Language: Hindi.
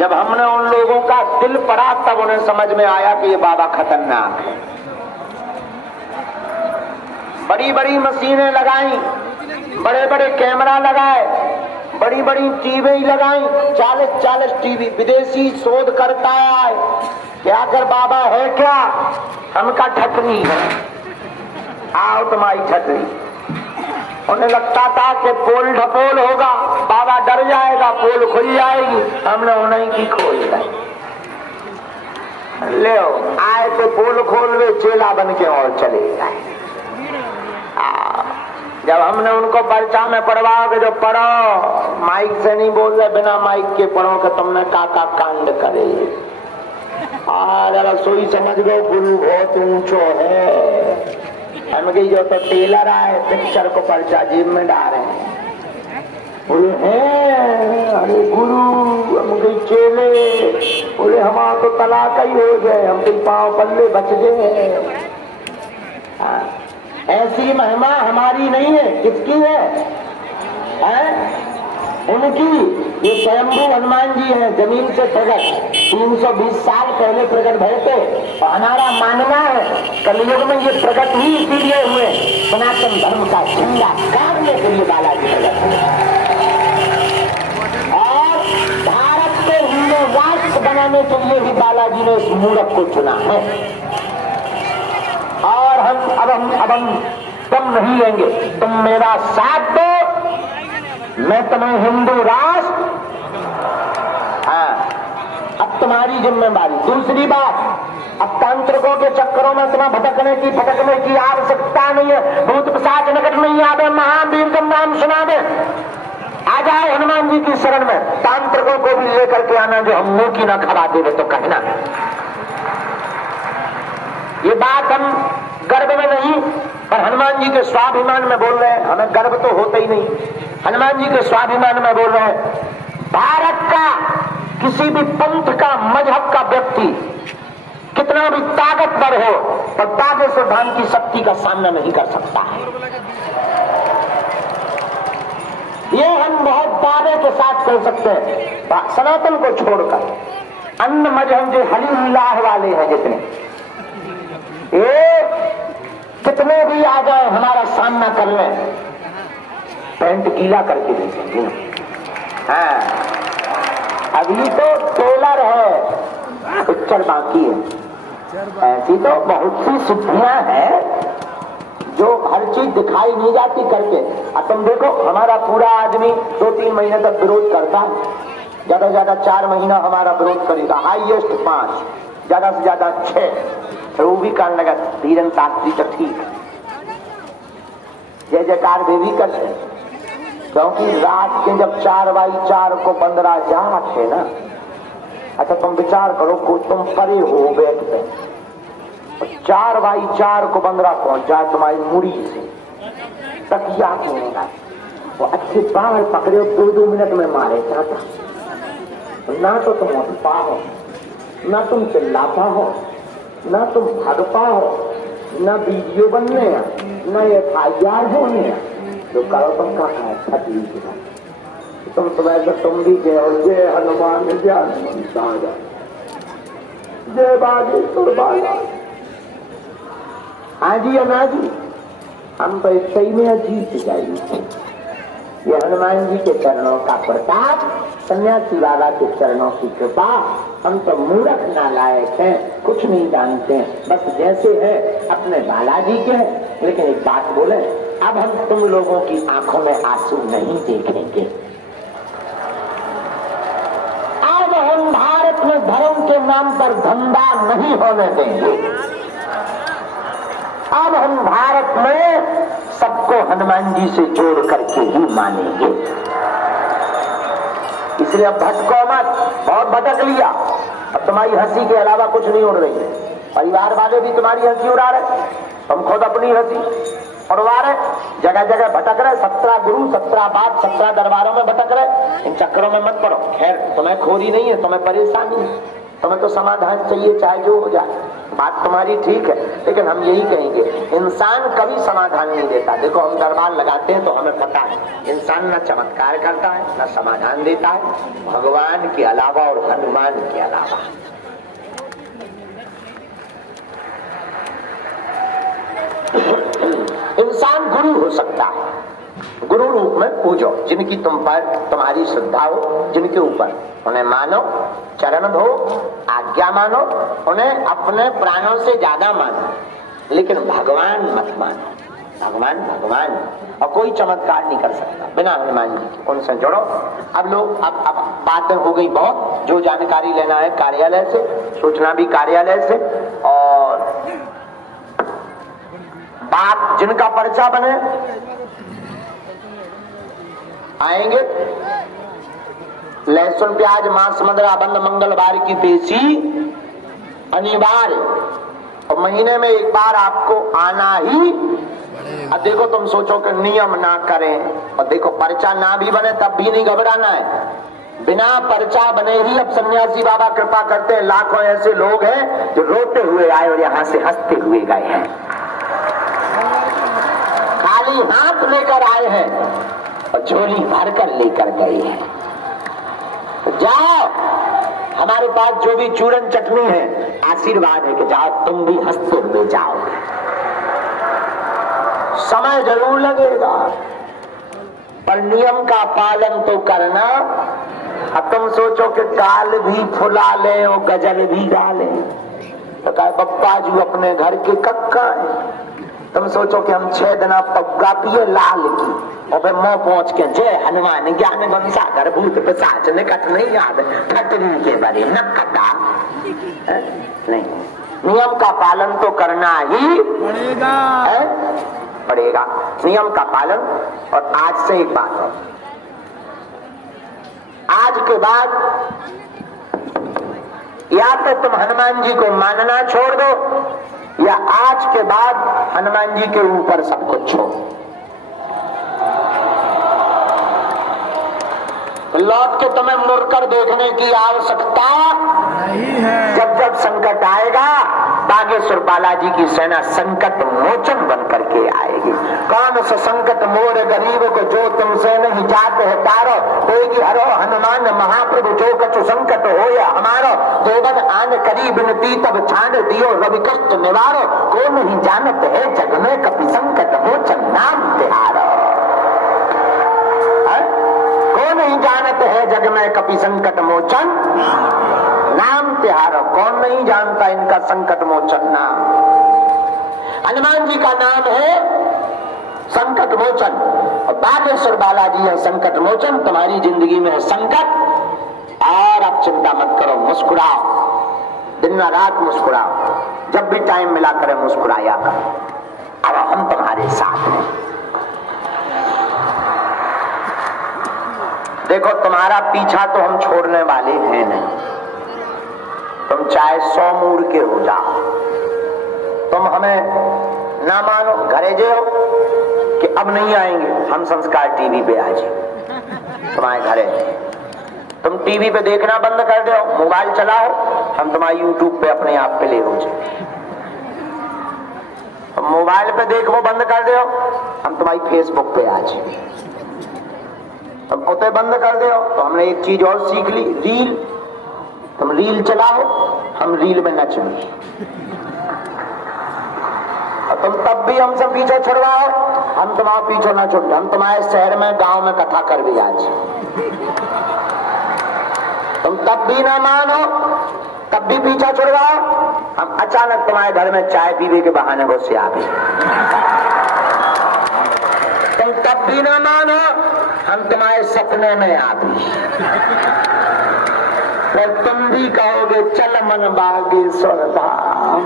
जब हमने उन लोगों का दिल पढ़ा तब उन्हें समझ में आया कि ये बाबा खतरनाक है। बड़ी बड़ी मशीनें लगाई, बड़े बड़े कैमरा लगाए, बड़ी बड़ी टीवी लगाई, 40-40 टीवी। विदेशी शोधकर्ता आए, क्या कर बाबा है क्या? हमका ठटनी है, आओ तुम्हारी ठटनी। उन्हें लगता था कि पोल ढपोल होगा, बाबा डर जाएगा, पोल खुल जाएगी। हमने उन्हीं की खोल दी। ले आए तो पोल खोल वे, चेला बन के और चले गए। जब हमने उनको पर्चा में पढ़वा के जो पढ़ो, माइक से नहीं बोल रहे, बिना माइक के पढ़ो कि तुमने काका कांड करे। रसोई समझ गए, गुरु बहुत ऊंचो है। हम गई जो तो टेलर आए, पिक्चर को पर्चा जेब में डाल रहे हैं। बोले हैं अरे गुरु, हम गई चेले। बोले हमारा तो तलाक ही हो गए, हम तो पांव पल्ले बच गए। ऐसी महिमा हमारी नहीं है, किसकी है? उनकी। ये स्वयंभू हनुमान जी हैं, जमीन से प्रकट 320 साल पहले प्रकट भय थे। और हमारा मानना है कलयुग में ये प्रकट ही इसीलिए हुए, सनातन धर्म का झंडा गाड़ने के लिए बालाजी प्रकट हुए। और भारत को हिंदू राष्ट्र बनाने के लिए ही बालाजी ने इस मूर्ख को चुना है। और हम तुम नहीं लेंगे, तुम मेरा साथ दो, मैं तुम्हें हिंदू राष्ट्र। अब तुम्हारी जिम्मेदारी। दूसरी बात, अब तांत्रिकों के चक्करों में तुम्हें भटकने की आवश्यकता नहीं है। भूत पिशाच निकट नहीं आवे, महावीर का नाम सुना दे, आ जाओ हनुमान जी की शरण में। तांत्रिकों को भी लेकर के आना, जो हम मुंह की ना खवा देवे तो कहना। ये बात हम गर्व में नहीं, पर हनुमान जी के स्वाभिमान में बोल रहे हैं। हमें गर्व तो होता ही नहीं, हनुमान जी के स्वाभिमान में बोल रहे हैं। भारत का किसी भी पंथ का, मजहब का व्यक्ति कितना भी ताकतवर हो, पर दावे से धाम की शक्ति का सामना नहीं कर सकता है। ये हम बहुत दावे के साथ कह सकते हैं। सनातन को छोड़कर अन्य मजहब जो हलीउल्लाह वाले हैं, जितने कितने भी आ जाए हमारा सामना कर ले, पैंट गीला करके देंगे। अभी तो टेलर है, पिक्चर बाकी है। ऐसी तो बहुत सी सिद्धियां हैं जो हर चीज दिखाई नहीं जाती करके। अब तुम देखो, हमारा पूरा आदमी 2-3 महीने तक विरोध करता है, ज्यादा से ज्यादा 4 महीना हमारा विरोध करेगा, हाईएस्ट 5, ज्यादा से ज्यादा 6। वो भी कान लगा धीरन शास्त्री तो ठीक, जय जयकार वे भी करते, क्योंकि रात के जब 4x4 को 15 जाट है ना। अच्छा तुम विचार करो, को तुम परे हो बेड पे, 4x4 को 15 पहुंचा तुम्हारी मुड़ी से तकिया सुनेगा, वो अच्छे बाहर पकड़े 2-2 मिनट में मारे चाहता। ना तो तुम उठ पाओ, ना तुम चिल्ला पाओ, ना तुम भाग पाओ, ना वीडियो बनने, ना FIR होने। जो करो तुम कहा है छठी की बात। तुम सुबह से तुम भी जय हनुमान जय बागेश्वर बाला। हाँ जी अना जी, हम तो सही में जीत जाएंगे। ये हनुमान जी के चरणों का प्रताप, सन्यासी बाबा के चरणों की कृपा। हम तो मूर्ख नालायक हैं, कुछ नहीं जानते हैं, बस जैसे है अपने बालाजी के। लेकिन एक बात बोले, अब हम तुम लोगों की आंखों में आंसू नहीं देखेंगे। अब हम भारत में धर्म के नाम पर धंधा नहीं होने देंगे। अब हम भारत में सबको हनुमान जी से जोड़ करके ही मानेंगे। इसलिए अब भटको मत, बहुत भटक लिया। अब तुम्हारी हंसी के अलावा कुछ नहीं उड़ रही है। परिवार वाले भी तुम्हारी हंसी उड़ा रहे, तुम खुद अपनी हंसी उड़वा रहे, जगह जगह भटक रहे। 17 गुरु, 17 बाप, 17 दरबारों में भटक रहे। इन चक्करों में मत पड़ो। खैर तुम्हें खोरी नहीं है, तुम्हें परेशानी है, तुम्हें तो समाधान चाहिए, चाहे जो हो जाए। बात तुम्हारी ठीक है, लेकिन हम यही कहेंगे इंसान कभी समाधान नहीं देता। देखो हम दरबार लगाते हैं तो हमें पता है इंसान न चमत्कार करता है न समाधान देता है, भगवान के अलावा और हनुमान के अलावा। इंसान गुरु हो सकता है, गुरु रूप में पूजो, जिनकी तुम पर तुम्हारी श्रद्धा हो, जिनके ऊपर उन्हें मानो, चरण धो, आज्ञा मानो, उन्हें अपने प्राणों से ज्यादा मानो, लेकिन भगवान मत मानो। भगवान भगवान और कोई चमत्कार नहीं कर सकता बिना हनुमान जी के। उनसे जुड़ो। अब लोग अब बातें हो गई बहुत, जो जानकारी लेना है कार्यालय से, सूचना भी कार्यालय से, और बात जिनका पर्चा बने आएंगे। लहसुन प्याज मांस मदिरा बंद मंगलवार की पेशी अनिवार्य, और महीने में एक बार आपको आना ही। अब देखो तुम सोचो कि नियम ना करें, और देखो पर्चा ना भी बने तब भी नहीं घबराना है। बिना पर्चा बने ही अब सन्यासी बाबा कृपा करते हैं। लाखों ऐसे लोग हैं जो रोते हुए आए और यहाँ से हंसते हुए गए हैं, खाली हाथ लेकर आए हैं और झोली भरकर लेकर गए हैं। तो जाओ, हमारे पास जो भी चूरन चटनी है आशीर्वाद है कि जाओ तुम भी हंसते हुए जाओ। समय जरूर लगेगा पर नियम का पालन तो करना। अब तुम सोचो कि काल भी फुला ले और गजल भी गा ले, तो कहे बप्पा जी अपने घर के कक्का है। तुम सोचो कि हम 6 दिन पग्गा पिए लाल की और फिर मुंह पहुंच के जय हनुमान ज्ञान वंशाकर भूत पिशाच निकट नहीं याद ठटरी के बड़े नक्कदा। नहीं, नियम का पालन तो करना ही पड़ेगा, नियम का पालन। और आज से एक बात हो, आज के बाद या तो तुम हनुमान जी को मानना छोड़ दो, या आज के बाद हनुमान जी के ऊपर सब कुछ छोड़। लौट के तुम्हें मुड़कर देखने की आवश्यकता नहीं है। जब जब संकट आएगा बागेश्वर बालाजी की सेना संकट मोचन बन करके आएगी। कौन सा संकट मोर गरीब को जो तुमसे नहीं जाते है तारो, होगी हरो हनुमान महाप्रभु जो कछु संकट हो या हमारो। देवन आन करीब नती तब छांड दियो रवि कष्ट निवारो, को नहीं जानत है जग में कपि संकट मोचन नाम तिहारो। को नहीं जानत है जग में कपि संकट मोचन नाम तिहारो। कौन नहीं जानता इनका संकट मोचन नाम? हनुमान जी का नाम है संकट मोचन, और बागेश्वर बालाजी है संकट मोचन। तुम्हारी जिंदगी में है संकट, और अब चिंता मत करो, मुस्कुराओ, दिन रात मुस्कुराओ, जब भी टाइम मिला करें मुस्कुराया करो। अब हम तुम्हारे साथ हैं। देखो तुम्हारा पीछा तो हम छोड़ने वाले हैं नहीं। तुम चाहे 100 मूड के हो जाओ, तुम हमें ना मानो, घरे जाओ कि अब नहीं आएंगे, हम संस्कार टीवी पे आज तुम्हारे घरे। तुम टीवी पे देखना बंद कर दो, मोबाइल चलाओ, हम तुम्हारे यूट्यूब पे अपने आप पे ले हो जाए। तुम मोबाइल पे देखो बंद कर दो, हम तुम्हारी फेसबुक पे आज। तुम उसे बंद कर दो तो हमने एक चीज और सीख ली, रील। तुम रील चलाओ, हम रील में नच ली। और तुम तब भी हमसे पीछे छुड़वाओ, हम तुम्हारा पीछे न छुड़। हम तुम्हारे शहर में गांव में कथा कर भी आज। तुम तब भी ना मानो, तब भी पीछा छुड़वाओ, हम अचानक तुम्हारे घर में चाय पीने के बहाने घुसे आ गए। तुम तब भी ना मानो, हम तुम्हारे सपने में आ गए। और तुम भी कहोगे चल मन बागेश्वर धाम।